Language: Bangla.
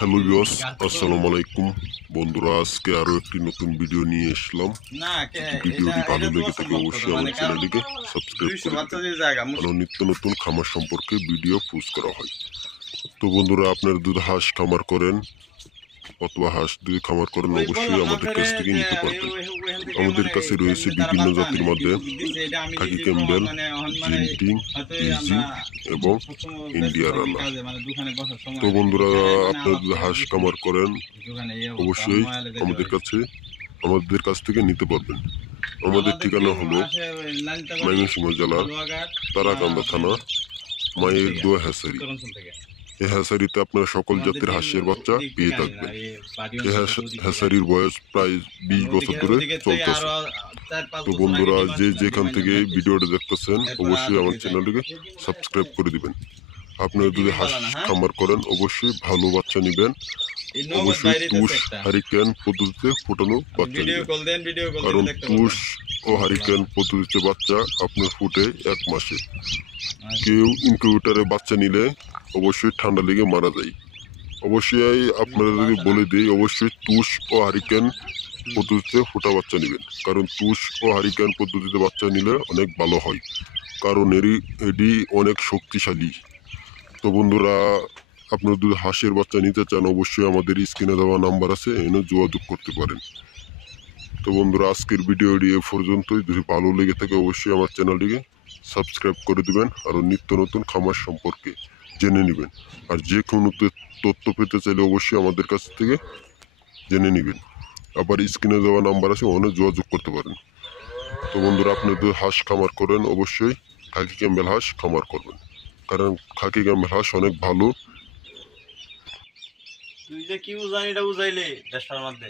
হ্যালো ভিউয়ার্স, আসসালামু আলাইকুম বন্ধুরা। আজকে আরো একটি নতুন ভিডিও নিয়ে আসলাম। যদি ভিডিওটি ভালো লেগে থাকে অবশ্যই আমার চ্যানেলটিকে সাবস্ক্রাইব করে দিবেন। আরো নিত্য নতুন খামার সম্পর্কে ভিডিও পোস্ট করা হয়। তো বন্ধুরা, আপনারা যদি হাঁস খামার করেন অথবা হাঁস যদি খামার করেন অবশ্যই আমাদের কাছ থেকে নিতে পারবেন। আমাদের কাছে রয়েছে বিভিন্ন জাতির মধ্যে খাকি ক্যাম্বেল, জিন্টিং, ইজি এবং ইন্ডিয়া রানা। তো বন্ধুরা, আপনারা যদি হাঁস খামার করেন অবশ্যই আমাদের কাছ থেকে নিতে পারবেন। আমাদের ঠিকানা হলো ময়মনসিংহ জেলার তারাকান্দা থানা মায়ের দোয়া হ্যাচারি। এই হ্যাচারিতে আপনারা সকল জাতের হাঁসের বাচ্চা পেয়ে থাকবেন। এই হ্যাচারির বয়স প্রায় 20 বছর ধরে চলতেছে। তো বন্ধুরা, যে যেখান থেকে ভিডিওটা দেখতেছেন অবশ্যই আমার চ্যানেলটিকে সাবস্ক্রাইব করে দিবেন। আপনারা যদি হাঁস খামার করেন অবশ্যই ভালো বাচ্চা নেবেন। অবশ্যই তুষ হারিকেন পদ্ধতিতে ফোটানো বাচ্চা নেবেন, কারণ তুষ ও হারিকেন পদ্ধতিতে বাচ্চা আপনার ফুটে 1 মাসে। কেউ ইনকিউবেটরে বাচ্চা নিলে অবশ্যই ঠান্ডা লেগে মারা যায়। অবশ্যই আপনারা যদি বলে দিই অবশ্যই তুষ ও হারিকেন পদ্ধতিতে ফোটা বাচ্চা নেবেন, কারণ তুষ ও হারিকেন পদ্ধতিতে বাচ্চা নিলে অনেক ভালো হয়, কারণ এটি অনেক শক্তিশালী। তো বন্ধুরা, আপনারা যদি হাঁসের বাচ্চা নিতে চান অবশ্যই আমাদের স্ক্রিনে দেওয়া নাম্বার আছে, এনে যোগাযোগ করতে পারেন। তো বন্ধুরা, আজকের ভিডিওটি এ পর্যন্তই। যদি ভালো লেগে থাকে অবশ্যই আমার চ্যানেলটিকে সাবস্ক্রাইব করে দিবেন, আরও নিত্য নতুন খামার সম্পর্কে জেনে নেবেন। আর যে কোনো তথ্য পেতে চাইলে অবশ্যই আমাদের কাছ থেকে জেনে নেবেন। আবার স্ক্রিনে দেওয়া নাম্বার আছে, ওখানে যোগাযোগ করতে পারেন। তো বন্ধুরা, আপনি যদি হাঁস খামার করেন অবশ্যই খাকি ক্যাম্বেল হাঁস খামার করবেন, কারণ খাকি ক্যাম্বেল হাঁস অনেক ভালো। তুই যে কি বুঝান এটা বুঝাইলে দেশটার মধ্যে